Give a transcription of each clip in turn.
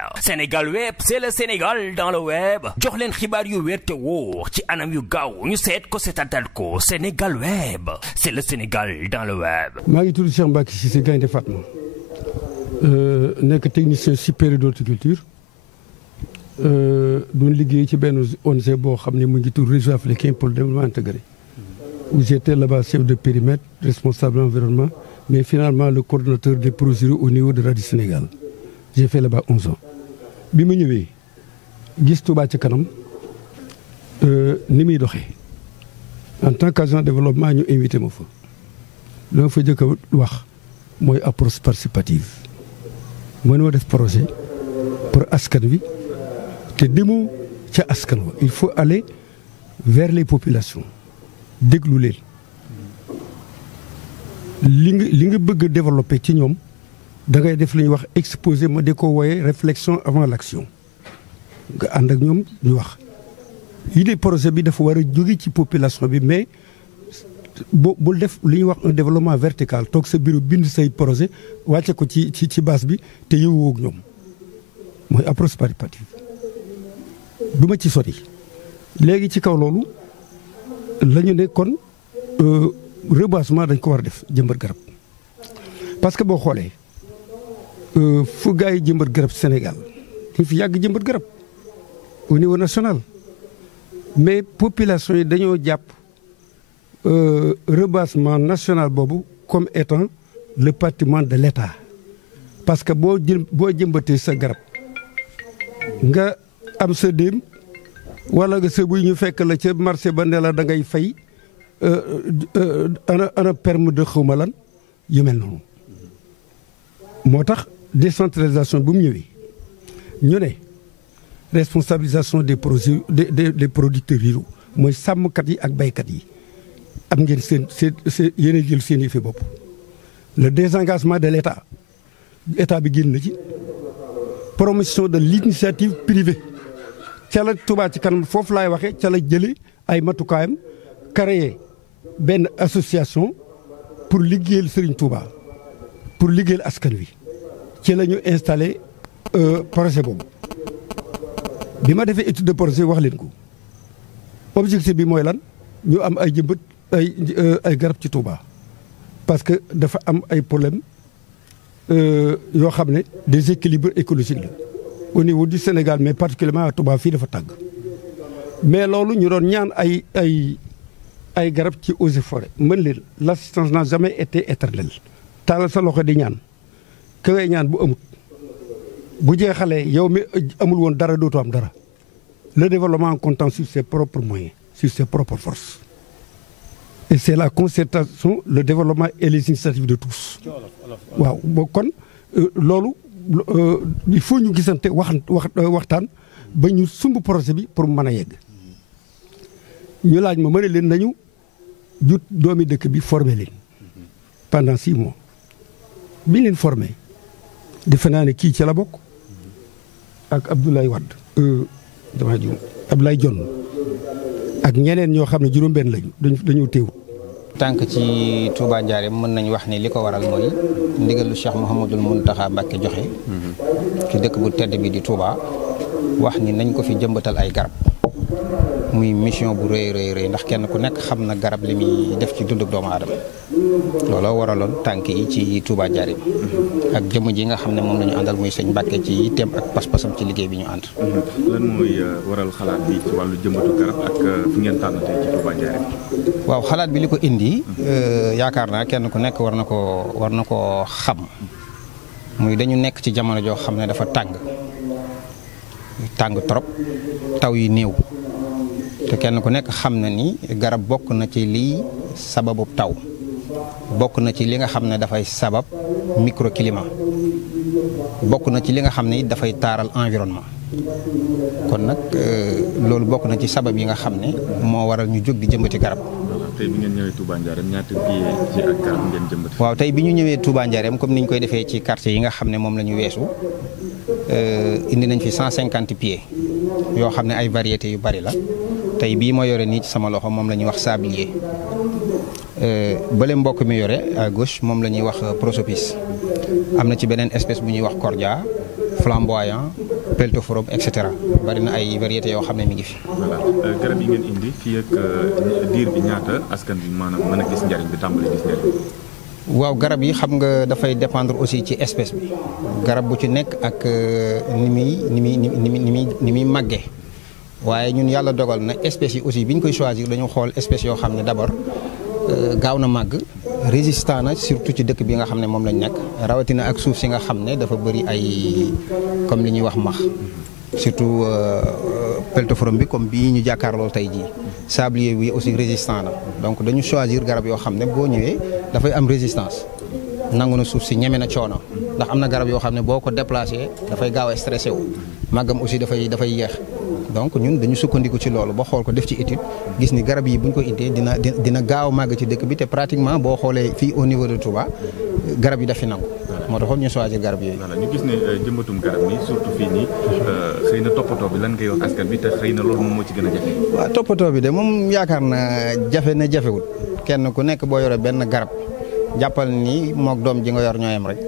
Sénégal. Sénégal Web, c'est le Sénégal dans le web. jox leen xibaar yu wér te wóor ci anam yu gaaw ñu seet ko seetaanal ko Sénégal Web, c'est le Sénégal dans le web. maa ngi tudd Cheikh Mbacké Cissé Gaïndé Fatma nekk technicien supérieur d'horticulture doon liggéey ci benn ONG boo xam ne mu ngi tudd Réseau africain pour le développement intégré où j'étais là-bas chef de périmètre responsable environnement mais finalement le coordonnateur des projets au niveau de Radio Sénégal. J'ai fait là-bas 11 ans bi ma ñëwee gis Touba ci kanam ni muy doxee en tant qu'agent de développement ñu invité ma fa la ma fa jëkk a wax mooy approche participative mënoo def projet pour askan wi te demoo ca askan wa il faut aller vers les populations déglu leen li nga bëgg a développer ci ñoom da ngay def li ñuy wax exposé ma di ko wooyee réflexion avant l'action nga ànd ak ñoom ñu wax idée projet bi dafa war a jóge ci population bi mais bul def li ñuy wax un développement vertical toog sa bureau bind say projet wàcce ko ci base bi te yëwoo ak ñoom mooy approche participative du ma ci sori léegi ci kaw loolu la ñu ne kon reboisement dañ ko war a def jëmbat garab parce que boo xoolee fu gars yi jëmbat garab Sénégal ñu fi yàgg jëmbat garab au niveau national mais population yi dañoo jàpp reboisement national boobu comme étant le patrimoine de l'État parce que boo jëmbatee sa garab nga am sa déem wala nga sa buy ñu fekk la ca marché ba ne la da ngay fay ana permis de xawma lan yu mel noonu moo tax décentralisation bu mu ñëwee ñu ne responsabilisation des projets des producteurs ruraux mooy sàmmkat yi ak baykat yi am ngeen seen yéen a jël seen yëfi bopp le désengagement de l'État état bi génn na ci promotion de l'initiative privée ca la Touba ci kanam foofu laay waxee ca la jëlee ay matukaayam créer benn association pour liggéeyal Serigne Touba pour liggéeyal askan wi ci la ñu installé projet boobu bi ma defee étude de projet wax leen ko objectif bi mooy lan ñu am ay jëmbat ay garab ci Touba parce que dafa am ay problème yoo xam ne déséquilibre écologique la au niveau du Sénégal mais particulièrement à Touba fii dafa tàgg mais loolu ñu doon ñaan ay garab ci eaux et forêts mën leen l'assistance n'a jamais été éternelle taalal sa loxo di ñaan ka ngay ñaan bu amut bu jeexalee yow mi amul woon dara dootoo am dara le développement en comptant sur ses propres moyens sur ses propres forces et c'est la concertation le développement et les initiatives de tous waaw boo kon loolu il faut ñu gisante waxtaan ba ñu sumb projet bi pour mën a yegg ñu laaj ma ne leen nañu jut doomi dëkk bi former leen pendant 6 mois bi leen formé defe naa ne kii ci la bokk ak Abdoulaye Wade dama juum Abdoulaye Dione ak ñeneen ñoo xam ne juróom-benn lañu dañu teewul. tànk ci Touba Ndiarème mën nañu wax ni li ko waral mooy ndigalu Cheikh Mouhamadoul Mountakha Mbacké joxe ci dëkk bu tedd bi di Touba wax ni nañ ko fi jëmbatal ay garab muy mission bu rëy ndax kenn ku nekk xam na garab li muy def ci dundub doomu aadama looloo waraloon tànk yi ci Touba Ndiarème ak jëmm ji nga xam ne moom la ñu àndal muy sëñ Mbacké ci yitteem ak pas-pasam ci liggéey bi ñu ànd. lan mooy waral xalaat bi ci wàllu jëmbatu garab ak fi ngeen tànnatee ci Touba Ndiarème. waaw xalaat bi li ko indi yaakaar naa kenn ku nekk war na koo xam muy dañu nekk ci jamono joo xam ne dafa tàng trop taw yi néew. te kenn ku nekk xam na ni garab bokk na ci lii sababu taw bokk na ci li nga xam ne dafay sabab microclimat bokk na ci li nga xam ne dafay taaral environnement kon nag loolu bokk na ci sabab yi nga xam ne moo waral ñu jóg di jëmbati garab. tey bi ngeen ñëwee Touba Ndiarème ñaata pieds ci ak garab ngeen jëmbati. waaw tey bi ñu ñëwee Touba Ndiarème comme ni ñu koy defee ci quartier yi nga xam ne moom la ñu weesu indi nañ fi 150 pieds yoo xam ne ay variétés yu bari la. tey bii ma yore nii ci sama loxo moom la ñuy wax sablier bële mbokk mi yore à gauche moom la ñuy wax prosopis am na ci beneen espèce bu ñuy wax cordia flamboyant peltophorum et cetera bari na ay variétés yoo xam ne mi ngi fi. voilà garab yi ngeen indi fii ak diir bi ñaata askan bi maanaam mën a gis njariñ bi tàmbali gis njariñ. waaw garab yi xam nga dafay dépendre aussi ci espèce bi garab bu ci nekk ak ni muy màggee waaye ñun yàlla dogal na espèces yi aussi bi ñu koy choisir dañu xool espèces yoo xam ne d'abord gaaw na màgg résistant na surtout ci dëkk bi nga xam ne moom lañ nekk rawatina ak suuf si nga xam ne dafa bëri ay comme li ñuy wax max surtout peltophorum bi comme bii ñu jàkkaarloo tey jii sablier bi aussi résistant na donc dañu choisir garab yoo xam ne boo ñëwee dafay am résistance nangu na suuf si ñeme na coono ndax am na garab yoo xam ne boo ko déplacé dafay gaaw a stressé wu màggam aussi dafay yéex donc ñun dañu sukkandiku ci loolu ba xool ko def ci étude gis ni garab yi bu ñu ko indee dina gaaw màgg ci dëkk bi te pratiquement boo xoolee fii au niveau de Touba garab yi daf fi nangu. moo taxoon ñu choisir garab yooyu. voilà ñu gis ne jëmbatum garab mi surtout fii nii xëy na toppatoo bi lan ngay wax askan bi te xëy na loolu moom moo ci gën a jafe. waaw toppatoo bi de moom yaakaar na jafe na jafewul kenn ku nekk boo yore benn garab jàppal ni moog doom ji nga yor ñooyam rek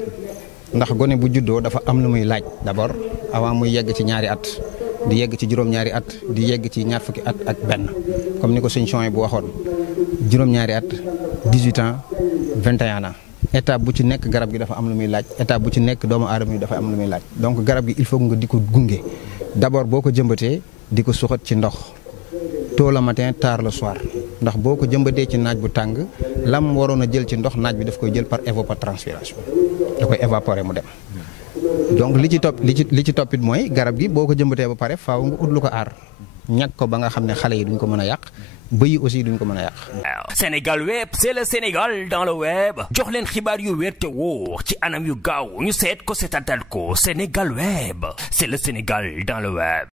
ndax gone bu juddoo dafa am lu muy laaj d'abord avant muy yegg ci ñaari at. di yegg ci juróom-ñaari at di yegg ci ñaar fukki at ak benn comme ni ko sëñ Chouaïb bu waxoon juróom-ñaari at 18 ans 21 ans étape bu ci nekk garab gi dafa am lu muy laaj étape bu ci nekk doomu aadama yi dafa am lu muy laaj donc garab gi il faut nga di ko gunge d'abord boo ko jëmbatee di ko suxat ci ndox tôt le matin tard le soir ndax boo ko jëmbatee ci naaj bu tàng lam waroon a jël ci ndox naaj bi daf koy jël par évapotranspiration da koy évaporer mu dem. donc li ci toppit mooy garab gi boo ko jëmbatee ba pare faaw nga ut lu ko aar ñàkk ko ba nga xam ne xale yi duñ ko mën a yàq bëy yi aussi duñ ko mën a yàq. Sénégal web c'est le Sénégal dans le web jox leen xibaar yu wér te wóor ci anam yu gaaw ñu seet ko seetatal ko Sénégal web c'est le Sénégal dans le web.